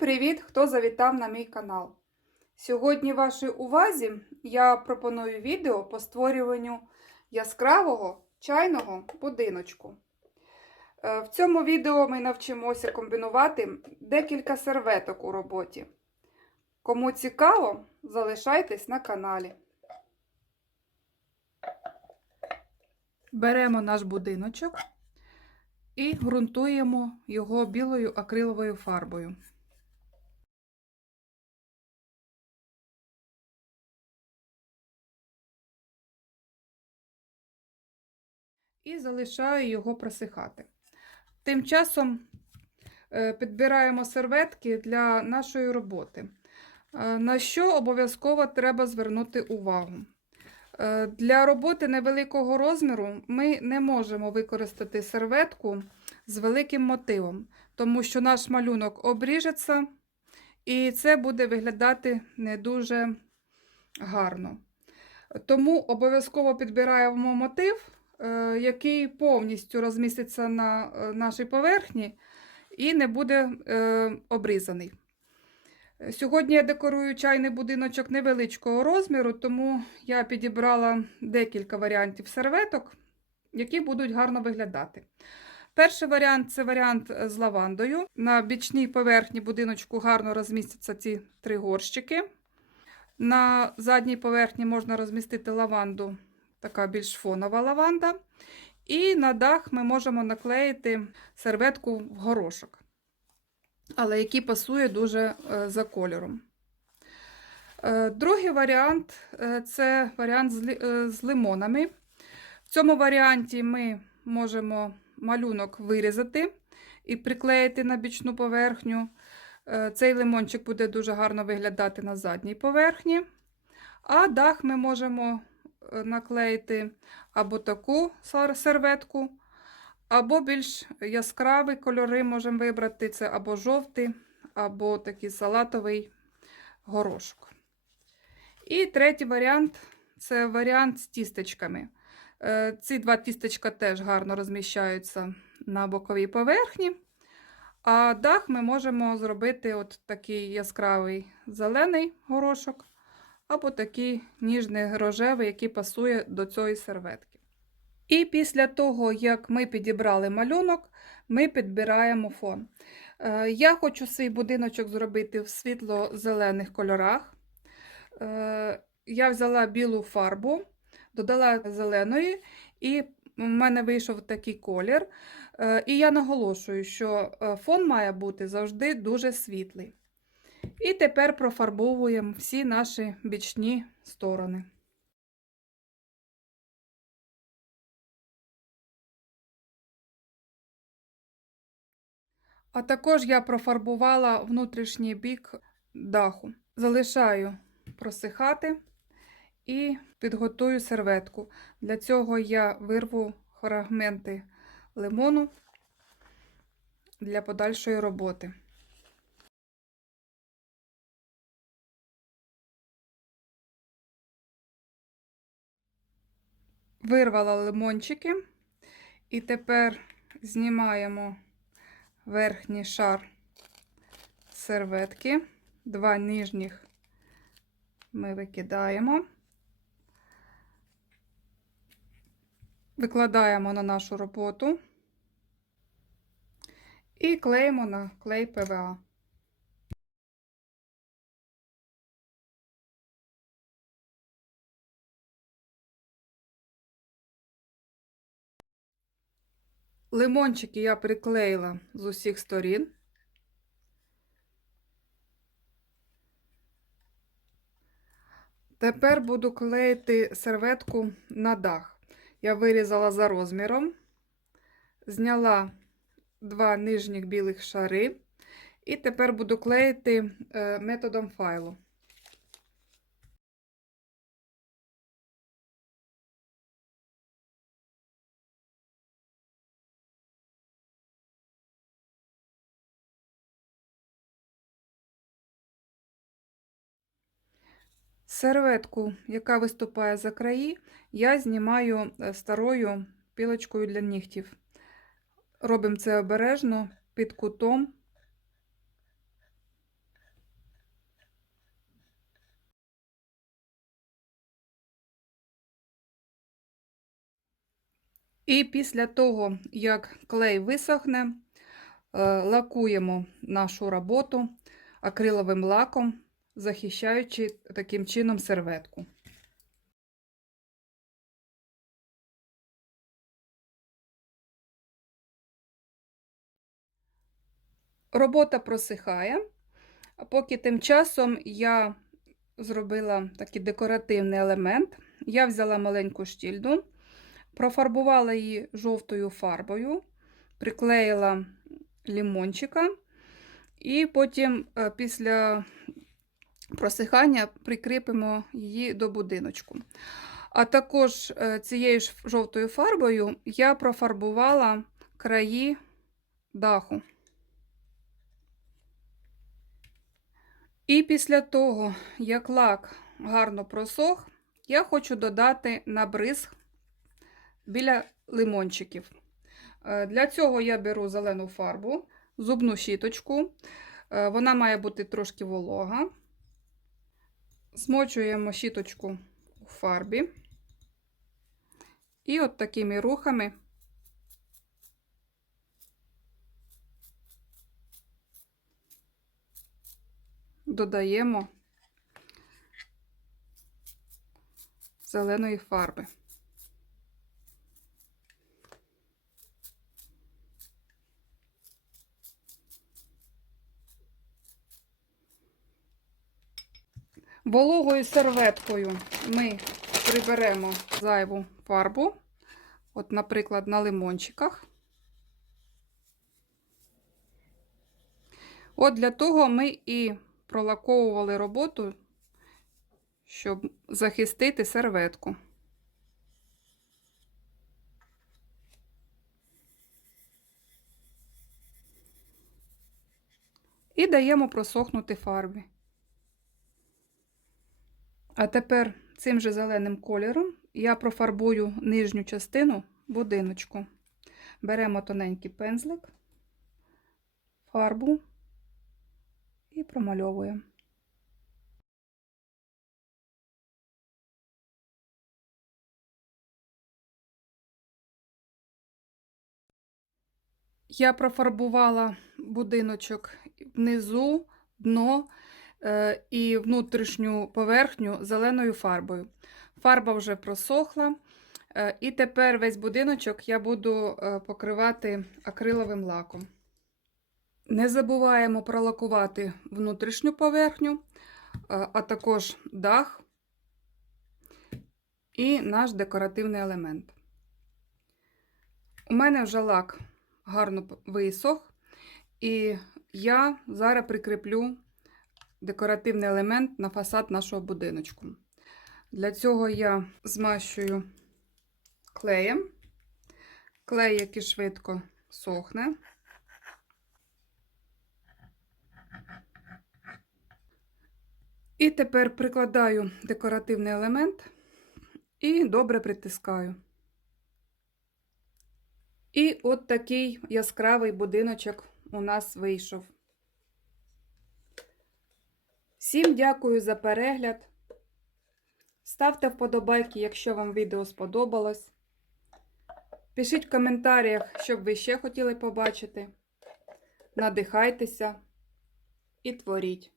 привіт, хто завітав на мій канал. Сьогодні вашій увазі я пропоную відео по створюванню яскравого чайного будиночку. Е, В цьому відео ми навчимося комбінувати декілька серветок у роботі. Кому цікаво, залишайтесь на каналі. Беремо наш будиночок і ґрунтуємо його білою акриловою фарбою. І залишаю його просихати. Тим часом е, підбираємо серветки для нашої роботи. Е, На що обов'язково треба звернути увагу? Е, Для роботи невеликого розміру ми не можемо використати серветку з великим мотивом, тому що наш малюнок обріжеться, і це буде виглядати не дуже гарно. Тому обов'язково підбираємо мотив, який повністю розміститься на е, нашій поверхні і не буде е, обрізаний. Сьогодні я декорую чайний будиночок невеличкого розміру, тому я підібрала декілька варіантів серветок, які будуть гарно виглядати. Перший варіант це варіант з лавандою. На бічній поверхні будиночку гарно розмістяться ці три горщики. На задній поверхні можна розмістити лаванду, така більш фонова лаванда. І на дах ми можемо наклеїти серветку в горошок але який пасує дуже е, за кольором. Е, Другий варіант е, це варіант з, лимонами. В цьому варіанті ми можемо малюнок вирізати і приклеїти на бічну поверхню. Цей лимончик буде дуже гарно виглядати на задній поверхні. А дах ми можемо наклеїти або таку серветку, або більш яскраві кольори можемо вибрати. Це або жовтий, або такий салатовий горошок. І третій варіант це варіант з тістечками. Е, Ці два тістечка теж гарно розміщаються на боковій поверхні. А дах ми можемо зробити от такий яскравий зелений горошок, або такий ніжний рожевий, який пасує до цієї серветки. І після того, як ми підібрали малюнок, ми підбираємо фон. Е, Я хочу свій будиночок зробити в світло-зелених кольорах. Е, Я взяла білу фарбу, додала зеленої, і в мене вийшов такий колір. Е, І я наголошую, що фон має бути завжди дуже світлий. І тепер профарбовуємо всі наші бічні сторони. А також я профарбувала внутрішній бік даху. Залишаю просихати і підготую серветку. Для цього я вирву фрагменти лимону для подальшої роботи. Вирвала лимончики. І тепер знімаємо верхній шар серветки, два нижніх ми викидаємо, викладаємо на нашу роботу. І клеїмо на клей ПВА. Лимончики я приклеїла з усіх сторін. Тепер буду клеїти серветку на дах. Я вирізала за розміром, зняла два нижніх білих шари, і тепер буду клеїти е, методом файлу. Серветку, яка виступає за краї, я знімаю е, старою пілочкою для нігтів. Робимо це обережно під кутом. І після того, як клей висохне, е, лакуємо нашу роботу акриловим лаком захищаючи таким чином серветку. Робота просихає, поки тим часом я зробила такий декоративний елемент. Я взяла маленьку штільду, профарбувала її жовтою фарбою, приклеїла лімончика, і потім е, після просихання прикріпимо її до будиночку. А також е, цією ж жовтою фарбою я профарбувала краї даху. І після того, як лак гарно просох, я хочу додати набризг біля лимончиків. Е, Для цього я беру зелену фарбу, зубну щіточку. Е, Вона має бути трошки волога. Змочуємо щіточку у фарбі. І от такими рухами додаємо зеленої фарби. Вологою серветкою ми приберемо зайву фарбу, от, наприклад, на лимончиках. От для того ми і пролаковували роботу, щоб захистити серветку. І даємо просохнути фарбі. А тепер цим же зеленим кольором я профарбую нижню частину будиночку. Беремо тоненький пензлик, фарбу і промальовуємо. Я профарбувала будиночок внизу, дно і внутрішню поверхню зеленою фарбою. Фарба вже просохла, е, і тепер весь будиночок я буду е, покривати акриловим лаком. Не забуваємо пролакувати внутрішню поверхню, е, а також дах і наш декоративний елемент. У мене вже лак гарно висох, і я зараз прикріплю декоративний елемент на фасад нашого будиночку. Для цього я змащую клеєм, клей, який швидко сохне. І тепер прикладаю декоративний елемент і добре притискаю. І от такий яскравий будиночок у нас вийшов. Всім дякую за перегляд. Ставте вподобайки, якщо вам відео сподобалось. Пишіть в коментарях, що б ви ще хотіли побачити. Надихайтеся і творіть.